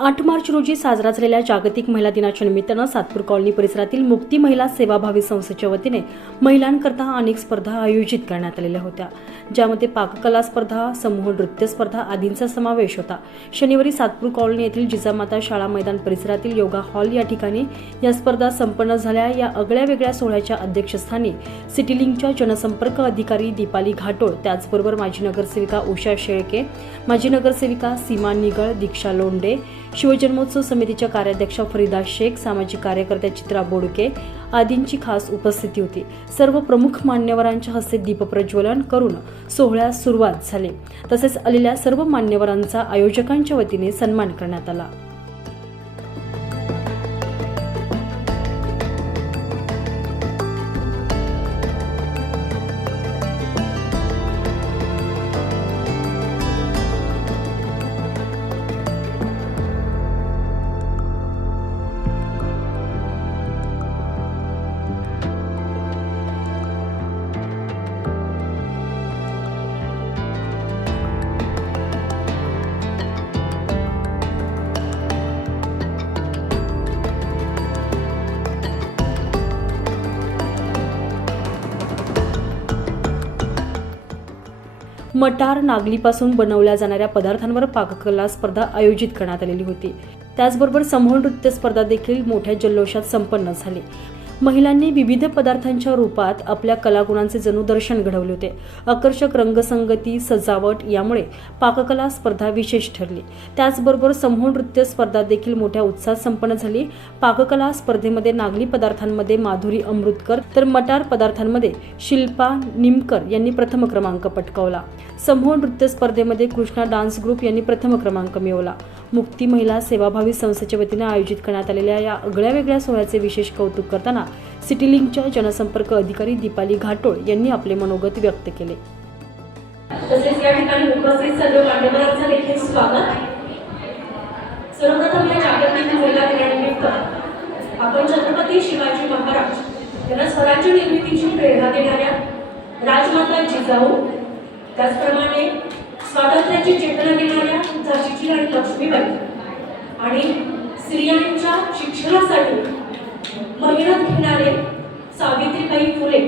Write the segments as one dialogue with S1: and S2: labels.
S1: आठ मार्च रोजी साजरा झालेल्या जागतिक महिला दिनाच्या निमित्तानं सातपूर कॉलनी परिसरातील मुक्ती महिला सेवाभावी संस्थेच्या वतीने महिलांकरता अनेक स्पर्धा आयोजित करण्यात आलेल्या होत्या. ज्यामध्ये पाककला स्पर्धा समूह नृत्य स्पर्धा आदींचा समावेश होता. शनिवारी सातपूर कॉलनी येथील जिजामाता शाळा मैदान परिसरातील योगा हॉल या ठिकाणी या स्पर्धा संपन्न झाल्या. या आगळ्या वेगळ्या सोहळ्याच्या अध्यक्षस्थानी सिटीलिंकच्या जनसंपर्क अधिकारी दीपाली घाटोळ त्याचबरोबर माजी नगरसेविका उषा शेळके माजी नगरसेविका सीमा निगळ दीक्षा लोंडे शिवजन्मोत्सव समितीच्या कार्याध्यक्षा फरीदा शेख सामाजिक कार्यकर्त्या चित्रा बोडके आदींची खास उपस्थिती होती. सर्व प्रमुख मान्यवरांच्या हस्ते दीपप्रज्वलन करून सोहळ्यास सुरुवात झाली. तसेच आलेल्या सर्व मान्यवरांचा आयोजकांच्या वतीने सन्मान करण्यात आला. मटार नागलीपासून बनवल्या जाणाऱ्या पदार्थांवर पाककला स्पर्धा आयोजित करण्यात आलेली होती. त्याचबरोबर समूह नृत्य स्पर्धा देखील मोठ्या जल्लोषात संपन्न झाली. महिलांनी विविध पदार्थांच्या रूपात आपल्या कलागुणांचे जणू दर्शन घडवले होते. आकर्षक रंगसंगती सजावट यामुळे पाककला स्पर्धा विशेष ठरली. त्याचबरोबर समूह नृत्य स्पर्धा देखील मोठ्या उत्साहात संपन्न झाली. पाककला स्पर्धेमध्ये नागली पदार्थांमध्ये माधुरी अमृतकर तर मटार पदार्थांमध्ये शिल्पा निमकर यांनी प्रथम क्रमांक पटकावला. समूह नृत्य स्पर्धेमध्ये कृष्णा डान्स ग्रुप यांनी प्रथम क्रमांक मिळवला. मुक्ती महिला सेवाभावी संस्थेच्या वतीने आयोजित करण्यात आलेल्या या आगळ्या वेगळ्या सोहळ्याचे विशेष कौतुक करताना सिटीलिंकच्या जनसंपर्क अधिकारी दीपाली घाटोळ यांनी आपले मनोगत व्यक्त केले.
S2: तसेच या ठिकाणी उपस्थित सर्व मान्यवरांचं देखील स्वागत. सर्वप्रथम या जागतिक महिला दिनानिमित्त आपण छत्रपती शिवाजी महाराज यांना स्वराज्य निर्मितीची प्रेरणा देणाऱ्या राजमाता जिजाऊ त्याचप्रमाणे स्वातंत्र्याची चेतना देणाऱ्या झाशीची राणी लक्ष्मीबाई आणि स्त्रियांच्या शिक्षणासाठी मेहनत घेणारे सावित्रीबाई फुले.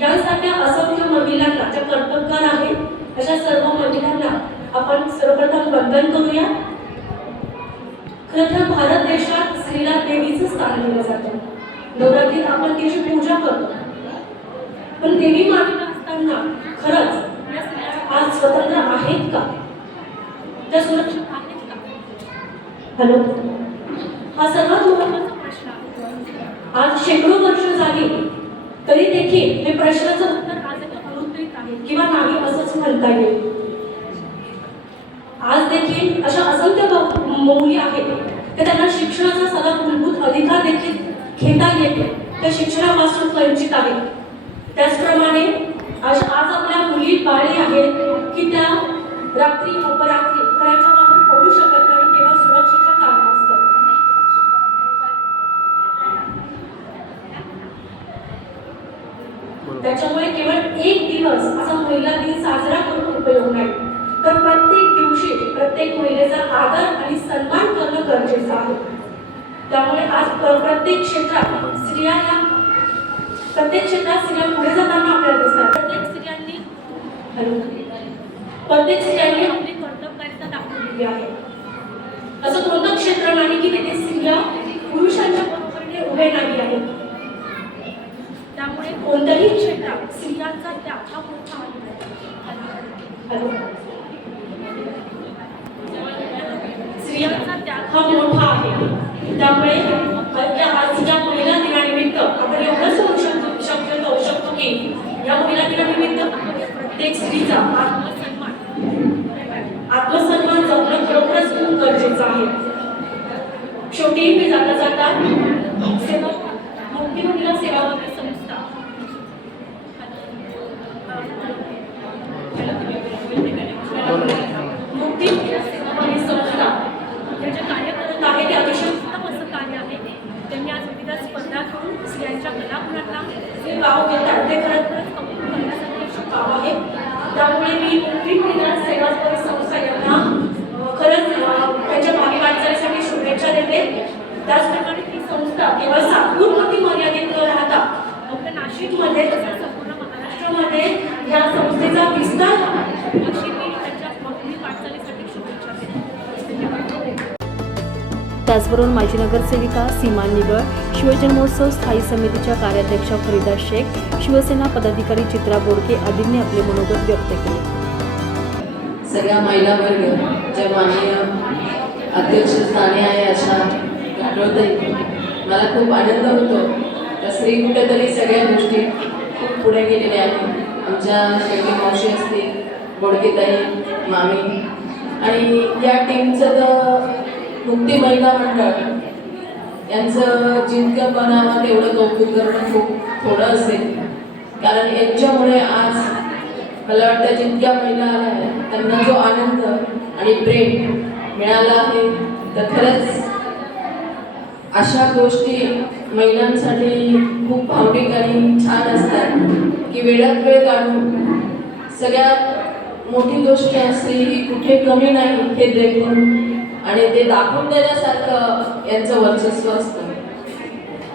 S2: यासारख्या असंख्य महिलांना ज्या कर्तबगार आहेत अशा सर्व महिलांना आपण सर्वप्रथम वंदन करूया. खरं तर भारत देशात स्त्रीला देवीचं स्थान दिलं जातं. नवरात्रीत आपण तिची पूजा करतो. पण देवी मानत असताना खरंच या आज स्वतंत्र आहेत का? त्या सुरक्षित आहेत का? हॅलो? हा सर्वात महत्त्वाचा प्रश्न आहे. आज शेकडो वर्ष झाली तरी देखील हे प्रश्नाचं उत्तर आज किंवा नाही असंच म्हणता येईल. आज देखील अशा असंख्य ब- मुली आहेत की त्यांना शिक्षणाचा सगळा मूलभूत अधिकार देखील घेता येतो. त्या शिक्षणापासून वंचित आहेत. त्याचप्रमाणे आज आज आपल्या मुली बाळी आहेत की त्या रात्री अपरात्री घराच्या बाहेर पडू शकत नाही केवळ सुरक्षेच्या कारणास्तव. त्याच्यामुळे केवळ एक दिवस असा महिला दिन साजरा करून उपयोग नाही. तर प्रत्येक दिवशी प्रत्येक महिलेचा आदर आणि सन्मान करणं गरजेचं आहे. त्यामुळे आज प्र- प्रत्येक क्षेत्रात स्त्रिया प्रत्येक क्षेत्रात स्त्रिया पुढे जाताना आपल्याला दिसतात. प्रत्येक स्त्रियांनी प्रत्येक स्त्रियांनी आपली कर्तव्यकारिता दाखवलेली आहे. असं कोणतं क्षेत्र नाही की तिथे स्त्रिया पुरुषांच्या बरोबरीने उभे नाही आहेत? त्यामुळे कोणत्याही क्षेत्रात स्त्रियांचा त्याग हा मोठा आहे. हॅलो स्त्रियांचा त्याग हा मोठा आहे त्यामुळे या आज या महिला दिनानिमित्त आपण एवढंच होऊ शकतो शक्यतो शकतो की या महिला दिनानिमित्त प्रत्येक स्त्रीचा आत्मसन्मान आत्मसन्मान जपणं खरोखरच खूप गरजेचं आहे शेवटी मी जाता जाता सेवा मुक्ती महिला सेवा संस्था त्याचप्रमाणे ही संस्था केवळ सातपूरमध्ये मर्यादित न राहता फक्त नाशिकमध्ये तसंच संपूर्ण महाराष्ट्रामध्ये या संस्थेचा विस्तार व्हावा अशी मी त्यांच्या पुढील वाटचालीसाठी शुभेच्छा देते
S1: त्याचबरोबर माजी नगरसेविका सीमा निगळ शिवजन्मोत्सव स्थायी समितीच्या कार्याध्यक्षा फरीदा शेख शिवसेना पदाधिकारी चित्रा बोडके आदींनी आपले मनोगत व्यक्त केले.
S3: सगळ्या महिला वर्ग ज्या माननीय अध्यक्षस्थानी आहे अशा आठवतही मला खूप आनंद होतो. त्या स्त्री कुठेतरी सगळ्या गोष्टी खूप पुढे गेलेल्या आहेत. आमच्या शेवटी मावशी असतील बोडकेताई मामी. आणि या टीमचं तर मुक्ती महिला मंडळ. यांचं जितकं बनावं तेवढं कौतुक करणं खूप थोडं असेल. कारण यांच्यामुळे आज मला वाटतं जितक्या महिला आल्या आहेत त्यांना जो आनंद आणि प्रेम मिळाला आहे तर खरंच अशा गोष्टी महिलांसाठी खूप भावनिक आणि छान असतात की वेळात वेळ काढून सगळ्यात मोठी गोष्ट असते ही कुठे कमी नाही हे देखून आणि ते दाखवून देण्यासारखं यांचं वर्चस्व असतं.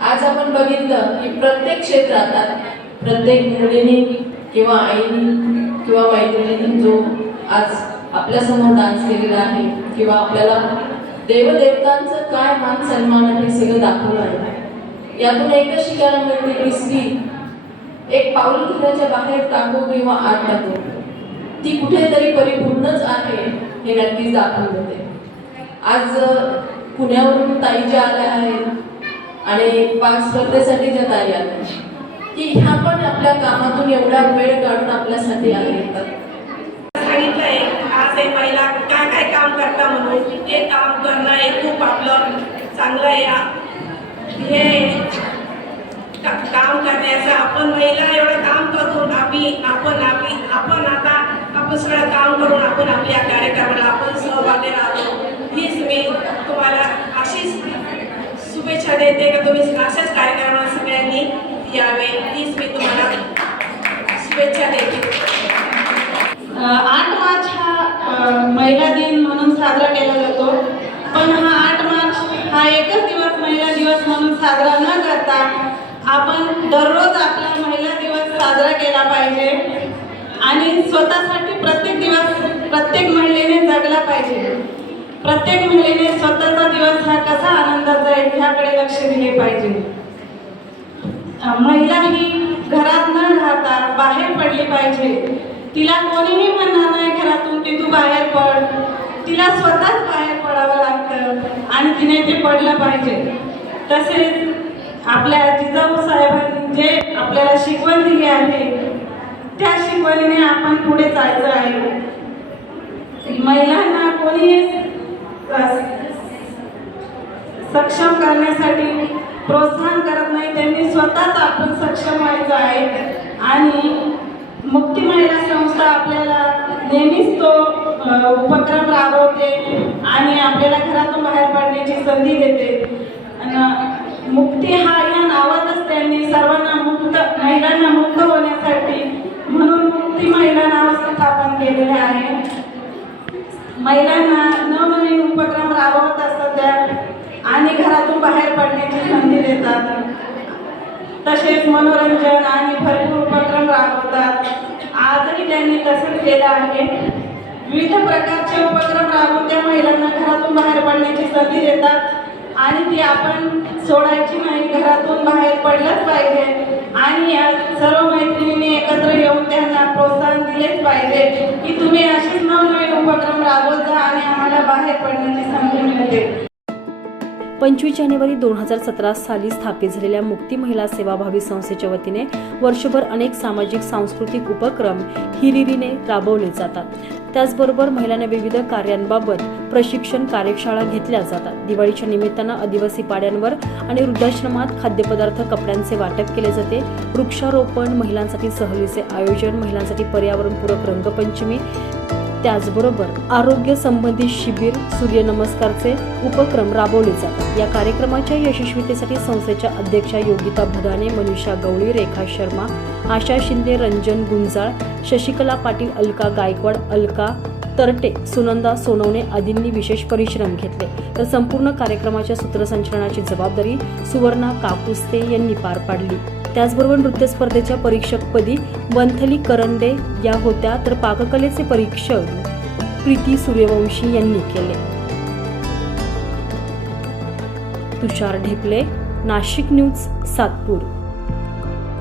S3: आज आपण बघितलं की प्रत्येक क्षेत्रात प्रत्येक मुलीने किंवा आईने किंवा मैत्रिणीने जो आज आपल्यासमोर डान्स केलेला आहे किंवा आपल्याला देवदेवतांचं काय मान सन्मान आहे हे सगळं दाखवलं आहे. यातून एकच शिकायला मिळते की स्त्री एक पाऊल घराच्या बाहेर टाकू किंवा आत टाकू. ती कुठेतरी परिपूर्णच आहे हे नक्कीच दाखवून देते. आज अ, पुण्यावरून ताई ज्या आल्या आहेत आणि पाक स्पर्धेसाठी ज्या ताई आल्या की ह्या पण आपल्या कामातून एवढा वेळ काढून आपल्यासाठी आल्या येतात
S4: सांगितलंय आज हे महिला काय काय काम करता म्हणून हे काम करणं हे खूप आपलं चांगलं आहे. आ- हे काम करण्याचं आपण महिला एवढं काम करून आम्ही आपण आपली आपण आता आपण सगळं काम करून आपण आपल्या कार्यक्रमाला आपण सहभागी राहतो. हीच मी तुम्हाला अशीच शुभेच्छा देते का तुम्ही अशाच कार्यक्रमाला सगळ्यांनी यावे. हीच मी तुम्हाला शुभेच्छा देते.
S5: आठ मार्च हा महिला दिन म्हणून साजरा केला जातो. पण हा आठ मार्च हा एकच दिवस महिला दिवस म्हणून साजरा न करता आपण दररोज आपला महिला दिवस साजरा केला पाहिजे. आणि स्वतःसाठी प्रत्येक दिवस प्रत्येक महिलेने जगला पाहिजे प्रत्येक महिलेने स्वतःचा दिवस हा कसा आनंदाचा आहे ह्याकडे लक्ष दिले पाहिजे. महिला ही घरात न राहता बाहेर पडली पाहिजे. तिला कोणीही म्हणणार नाही घरातून की तू बाहेर पड. तिला स्वतःच बाहेर पडावं लागतं आणि तिने ते पडलं पाहिजे. तसेच आपल्या जिजाऊ साहेबांनी जे आपल्याला शिकवण दिली आहे त्या शिकवणीने आपण पुढे जायचं आहे. महिलांना कोणीही सक्षम करण्यासाठी प्रोत्साहन करत नाही त्यांनी स्वतःच आपण सक्षम व्हायचं आहे. आणि मुक्ती महिला संस्था आपल्याला नेहमीच तो उपक्रम राबवते आणि आपल्याला घरातून बाहेर पडण्याची संधी देते. मुक्ती हा या नावातच त्यांनी सर्वांना मुक्त महिलांना मुक्त होण्यासाठी म्हणून मुक्ती महिला नाव स्थापन केलेले आहे. महिलांना न उपक्रम राबवत असतात त्या आणि घरातून बाहेर पडण्याची संधी देतात. तसेच मनोरंजन आणि भरपूर उपक्रम राबवतात. आजही त्यांनी तसंच केलं आहे. विविध प्रकारचे उपक्रम राबवून त्या महिलांना घरातून बाहेर पडण्याची संधी देतात. आणि ती आपण सोडायची नाही घरातून बाहेर पडलंच पाहिजे. आणि या सर्व मैत्रिणींनी एकत्र येऊन त्यांना प्रोत्साहन दिलेच पाहिजे की तुम्ही अशीच नवनवीन उपक्रम राबवत जा आणि आम्हाला बाहेर पडण्याची संधी मिळते.
S1: पंचवीस जानेवारी दोन हजार सतरा साली स्थापित झालेल्या मुक्ती महिला सेवाभावी संस्थेच्या वतीने वर्षभर अनेक सामाजिक सांस्कृतिक उपक्रम हिरिरीने राबवले जातात. त्याचबरोबर महिलांना विविध कार्यांबाबत प्रशिक्षण कार्यशाळा घेतल्या जातात. दिवाळीच्या निमित्तानं आदिवासी पाड्यांवर आणि वृद्धाश्रमात खाद्यपदार्थ कपड्यांचे वाटप केले जाते. वृक्षारोपण महिलांसाठी सहलीचे आयोजन महिलांसाठी पर्यावरणपूरक रंगपंचमी त्याचबरोबर आरोग्य संबंधित शिबिर सूर्यनमस्कारचे उपक्रम राबवले जातात. या कार्यक्रमाच्या यशस्वीतेसाठी संस्थेच्या अध्यक्षा योगिता भदाने मनीषा गवळी रेखा शर्मा आशा शिंदे रंजन गुंजाळ शशिकला पाटील अलका गायकवाड अलका तरटे सुनंदा सोनवणे आदींनी विशेष परिश्रम घेतले. तर संपूर्ण कार्यक्रमाच्या सूत्रसंचलनाची जबाबदारी सुवर्णा कापुस्ते यांनी पार पाडली. त्याचबरोबर नृत्य स्पर्धेच्या परीक्षकपदी वंथली करंडे या होत्या तर पाककलेचे परीक्षक प्रीती सूर्यवंशी यांनी केले. तुषार ढेपले नाशिक न्यूज सातपूर.